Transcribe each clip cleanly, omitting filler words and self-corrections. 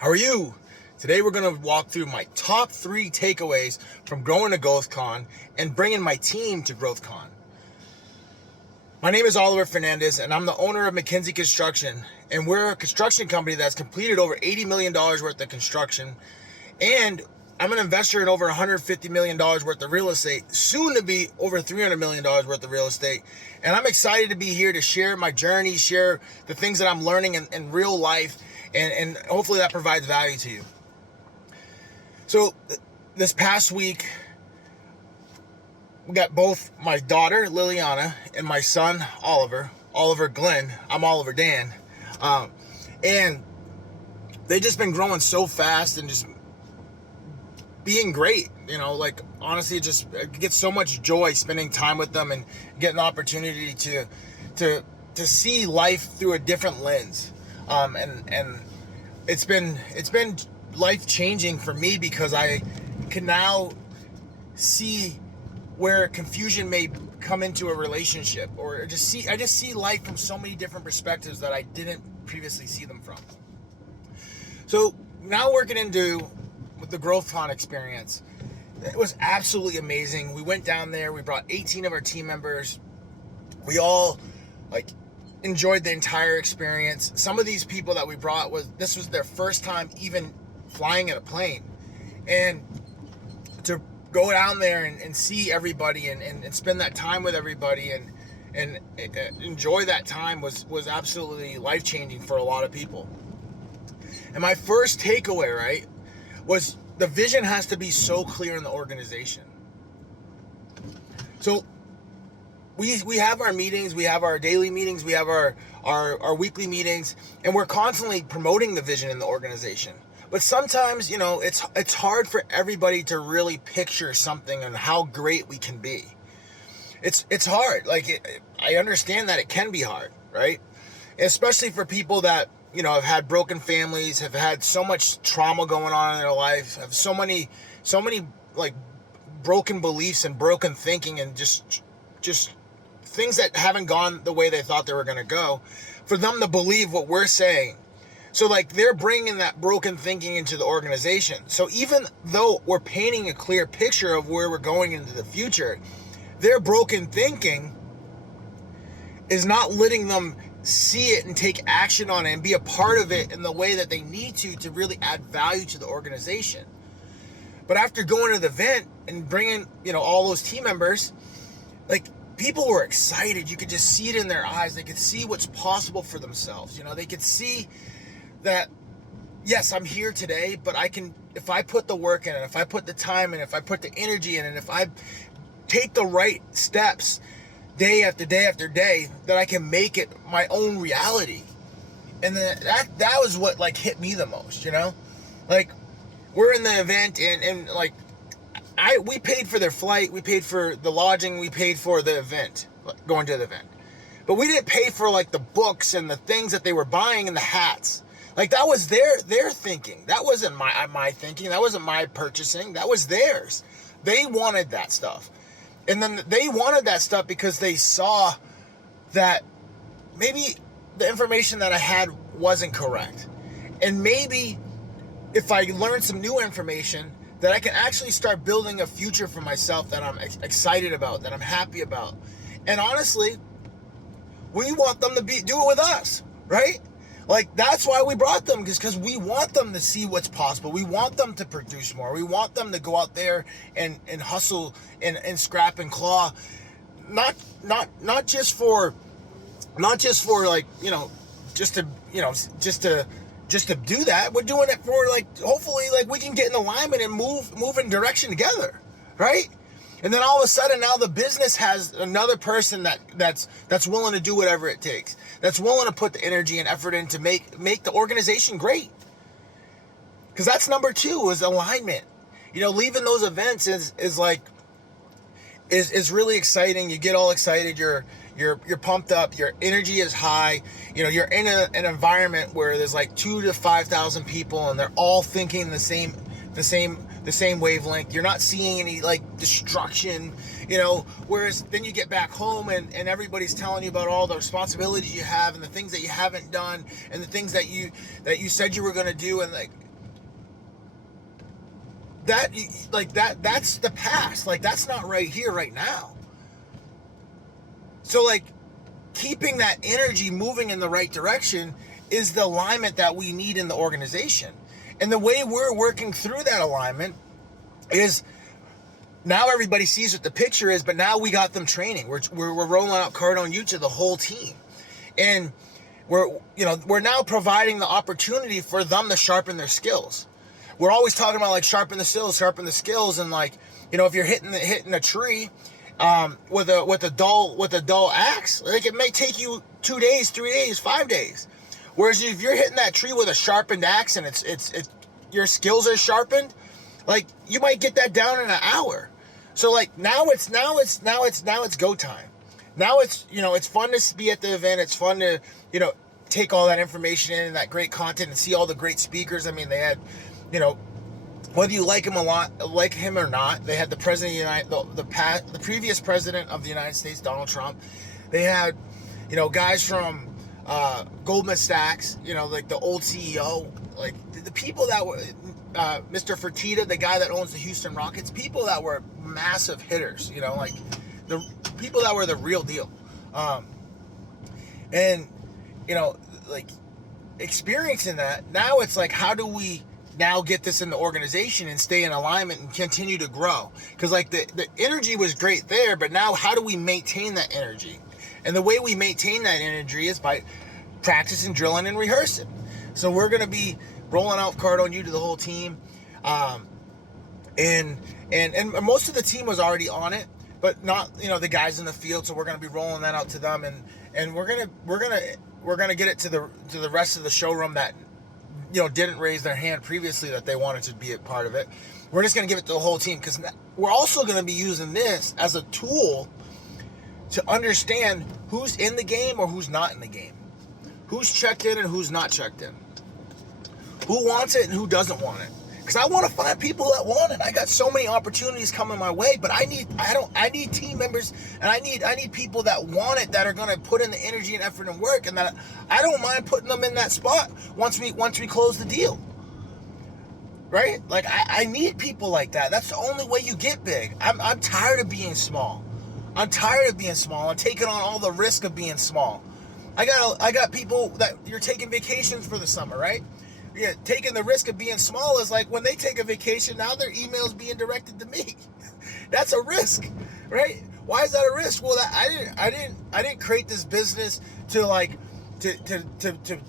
How are you? Today we're going to walk through my top 3 takeaways from growing to GrowthCon and bringing my team to GrowthCon. My name is Oliver Fernandez and I'm the owner of McKinsey Construction, and we're a construction company that's completed over $80 million worth of construction, and I'm an investor in over $150 million worth of real estate, soon to be over $300 million worth of real estate. And I'm excited to be here to share my journey, share the things that I'm learning in real life, and hopefully that provides value to you. So this past week, we got both my daughter, Liliana, and my son, Oliver Glenn. I'm Oliver Dan. And they've just been growing so fast and just being great, honestly, I get so much joy spending time with them and getting the opportunity to see life through a different lens. And it's been life changing for me because I can now see where confusion may come into a relationship, or I just see life from so many different perspectives that I didn't previously see them from. So now working into with the GrowthCon experience, it was absolutely amazing. We went down there, we brought 18 of our team members. We all enjoyed the entire experience. Some of these people that we brought, this was their first time even flying in a plane. And to go down there and see everybody and spend that time with everybody and enjoy that time was absolutely life-changing for a lot of people. And my first takeaway, right, was the vision has to be so clear in the organization. So we have our meetings, we have our daily meetings, we have our weekly meetings, and we're constantly promoting the vision in the organization. But sometimes, it's hard for everybody to really picture something and how great we can be. It's hard. I understand that it can be hard, right? Especially for people that have had broken families, have had so much trauma going on in their life, have so many broken beliefs and broken thinking, and just things that haven't gone the way they thought they were going to go, for them to believe what we're saying. So they're bringing that broken thinking into the organization. So even though we're painting a clear picture of where we're going into the future, their broken thinking is not letting them see it and take action on it and be a part of it in the way that they need to really add value to the organization. But after going to the event and bringing, all those team members, people were excited. You could just see it in their eyes. They could see what's possible for themselves. They could see that, yes, I'm here today, but if I put the work in it, if I put the time in, if I put the energy in, and if I take the right steps day after day after day, that I can make it my own reality. And then that was what hit me the most. We're in the event and we paid for their flight, we paid for the lodging, we paid for the event, going to the event, but we didn't pay for the books and the things that they were buying and the hats. That was their thinking. That wasn't my thinking. That wasn't my purchasing. That was theirs. They wanted that stuff. And then they wanted that stuff because they saw that maybe the information that I had wasn't correct. And maybe if I learned some new information, that I can actually start building a future for myself that I'm excited about, that I'm happy about. And honestly, we want them to do it with us, right? That's why we brought them, because we want them to see what's possible. We want them to produce more. We want them to go out there and hustle and scrap and claw, not just for just to do that. We're doing it for hopefully we can get in alignment and move in direction together, right? And then all of a sudden now the business has another person that's willing to do whatever it takes, that's willing to put the energy and effort in to make the organization great. Because that's number 2, is alignment. Leaving those events is really exciting. You get all excited. You're pumped up. Your energy is high. You're in an environment where there's 2,000 to 5,000 people, and they're all thinking the same wavelength. You're not seeing any destruction, whereas then you get back home and everybody's telling you about all the responsibilities you have and the things that you haven't done and the things that you said you were going to do, and that's the past. Like, that's not right here, right now. So, like, keeping that energy moving in the right direction is the alignment that we need in the organization. And the way we're working through that alignment is, now everybody sees what the picture is, but now we got them training. We're rolling out Cardone U to the whole team. And we're now providing the opportunity for them to sharpen their skills. We're always talking about, like, sharpen the skills, and, like, if you're hitting a tree with a dull axe, like, it may take you 2 days, 3 days, 5 days. Whereas if you're hitting that tree with a sharpened axe and it's your skills are sharpened, like, you might get that down in an hour. So, like, now it's go time. Now it's fun to be at the event. It's fun to take all that information in and that great content and see all the great speakers. I mean, they had, whether you like him or not, they had the president of the previous president of the United States, Donald Trump. They had, guys from Goldman Sachs, like the old CEO, like the people that were Mr. Fertitta, the guy that owns the Houston Rockets, people that were massive hitters, like the people that were the real deal. And like, experiencing that, now it's like, how do we now get this in the organization and stay in alignment and continue to grow? Because, like, the energy was great there, but now how do we maintain that energy? And the way we maintain that energy is by practicing, drilling, and rehearsing. So we're going to be rolling out Cardone U to the whole team. And most of the team was already on it, but not, the guys in the field. So we're going to be rolling that out to them, and we're going to get it to the rest of the showroom that didn't raise their hand previously that they wanted to be a part of it. We're just going to give it to the whole team, because we're also going to be using this as a tool to understand who's in the game or who's not in the game, who's checked in and who's not checked in, who wants it and who doesn't want it. Because I want to find people that want it. I got so many opportunities coming my way, but I need team members, and I need people that want it, that are going to put in the energy and effort and work, and that I don't mind putting them in that spot once we close the deal. Right? Like, I need people like that. That's the only way you get big. I'm tired of being small. I'm taking on all the risk of being small. I got people that you're taking vacations for the summer, right? Yeah, taking the risk of being small is like, when they take a vacation, now their email's being directed to me. That's a risk, right? Why is that a risk? Well, I didn't create this business to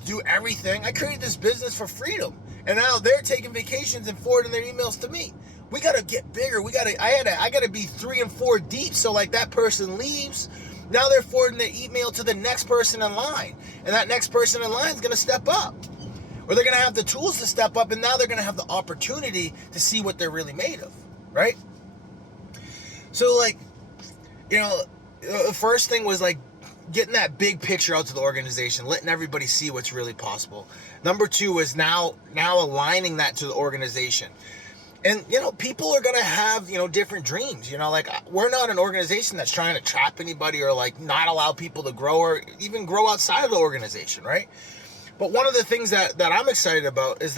do everything. I created this business for freedom, and now they're taking vacations and forwarding their emails to me. We gotta get bigger. I gotta be 3 and 4 deep. So, like, that person leaves, now they're forwarding their email to the next person in line, and that next person in line is gonna step up. Or they're going to have the tools to step up, and now they're going to have the opportunity to see what they're really made of, right? So, like, the first thing was, like, getting that big picture out to the organization, letting everybody see what's really possible. Number 2 is now aligning that to the organization. And, people are going to have, different dreams. Like, we're not an organization that's trying to trap anybody or, like, not allow people to grow or even grow outside of the organization, right? But one of the things that I'm excited about is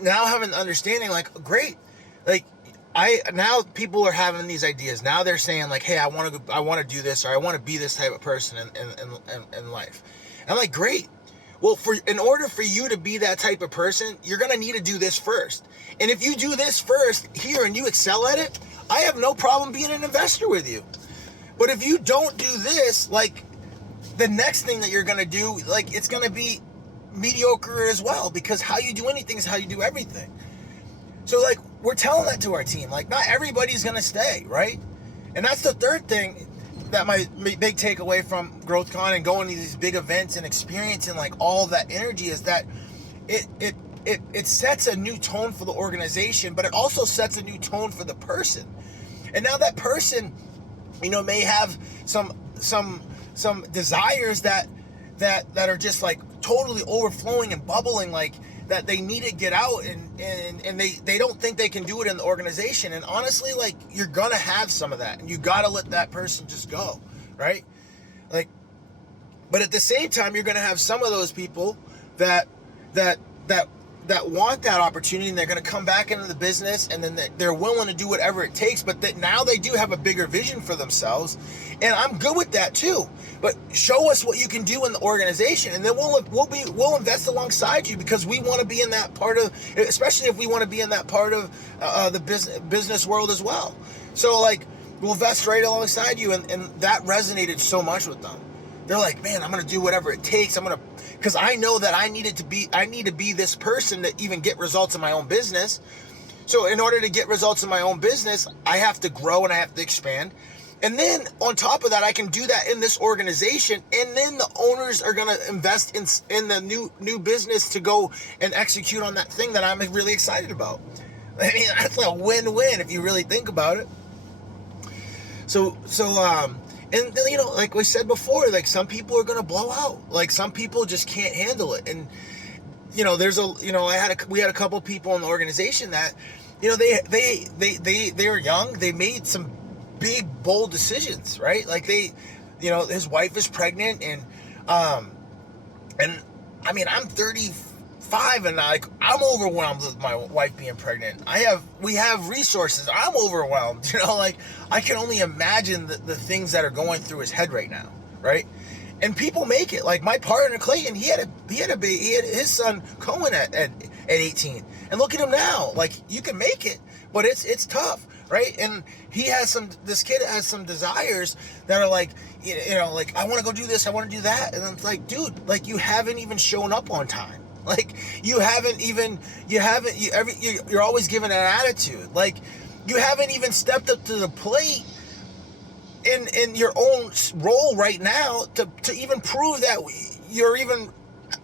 now having the understanding, like, great, like, now people are having these ideas. Now they're saying, like, hey, I want to do this, or I want to be this type of person in life. And I'm like, great. Well, in order for you to be that type of person, you're going to need to do this first. And if you do this first here and you excel at it, I have no problem being an investor with you. But if you don't do this, like, the next thing that you're going to do, like, it's going to be mediocre as well, because how you do anything is how you do everything. So, like, we're telling that to our team, like, not everybody's going to stay, right? And that's the third thing that my big takeaway from GrowthCon and going to these big events and experiencing, like, all that energy is that it sets a new tone for the organization, but it also sets a new tone for the person. And now that person, may have some desires that are just, like, totally overflowing and bubbling, like, that they need to get out, and they don't think they can do it in the organization. And honestly, like, you're gonna have some of that, and you gotta let that person just go, right? Like, but at the same time, you're gonna have some of those people that that want that opportunity, and they're going to come back into the business, and then they're willing to do whatever it takes, but that now they do have a bigger vision for themselves, and I'm good with that too. But show us what you can do in the organization, and then we'll invest alongside you, because we want to be in that part of, especially if we want to be in that part of the business world as well. So like, we'll invest right alongside you, and that resonated so much with them. They're like, man, I'm going to do whatever it takes. Because I know that I need to be this person to even get results in my own business. So in order to get results in my own business, I have to grow and I have to expand. And then on top of that, I can do that in this organization. And then the owners are going to invest in the new business to go and execute on that thing that I'm really excited about. I mean, that's a win-win if you really think about it. And you know, like we said before, like some people are gonna blow out. Like some people just can't handle it. And you know, we had a couple people in the organization that, you know, they were young. They made some big, bold decisions, right? Like his wife is pregnant, and I mean, I'm 35, and I'm overwhelmed with my wife being pregnant. We have resources. I'm overwhelmed. You know, like I can only imagine the things that are going through his head right now, right? And people make it. Like my partner Clayton, he had his son Cohen at 18, and look at him now. Like you can make it, but it's tough, right? And this kid has some desires that are like, you know, like I want to go do this, I want to do that, and it's like, dude, like you haven't even shown up on time. Like you're always given an attitude. Like you haven't even stepped up to the plate in your own role right now to even prove that you're even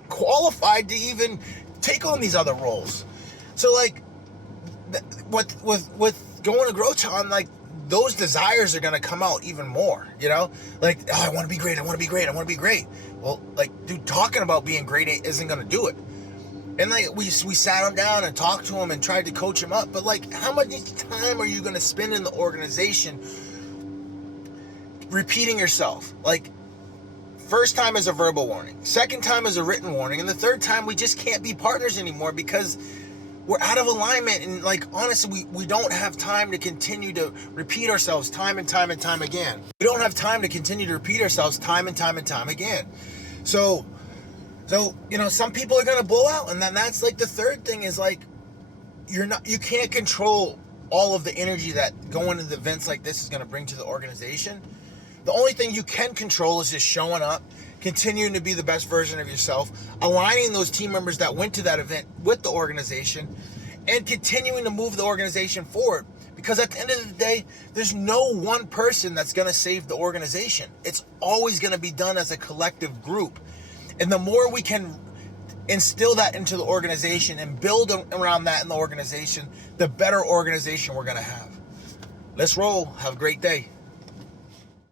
qualified to even take on these other roles. So like with going to Growtown, like those desires are going to come out even more, you know, like, oh, I want to be great. I want to be great. I want to be great. Well, like, dude, talking about being great isn't going to do it. And like we sat him down and talked to him and tried to coach him up. But like, how much time are you going to spend in the organization repeating yourself? Like, first time is a verbal warning, second time is a written warning, and the third time we just can't be partners anymore because we're out of alignment. And like, honestly, we don't have time to continue to repeat ourselves time and time and time again. We don't have time to continue to repeat ourselves time and time and time again. So, you know, some people are going to blow out. And then that's like the third thing is like, you can't control all of the energy that going to the events like this is going to bring to the organization. The only thing you can control is just showing up, continuing to be the best version of yourself, aligning those team members that went to that event with the organization, and continuing to move the organization forward. Because at the end of the day, there's no one person that's going to save the organization. It's always going to be done as a collective group. And the more we can instill that into the organization and build around that in the organization, the better organization we're going to have. Let's roll. Have a great day.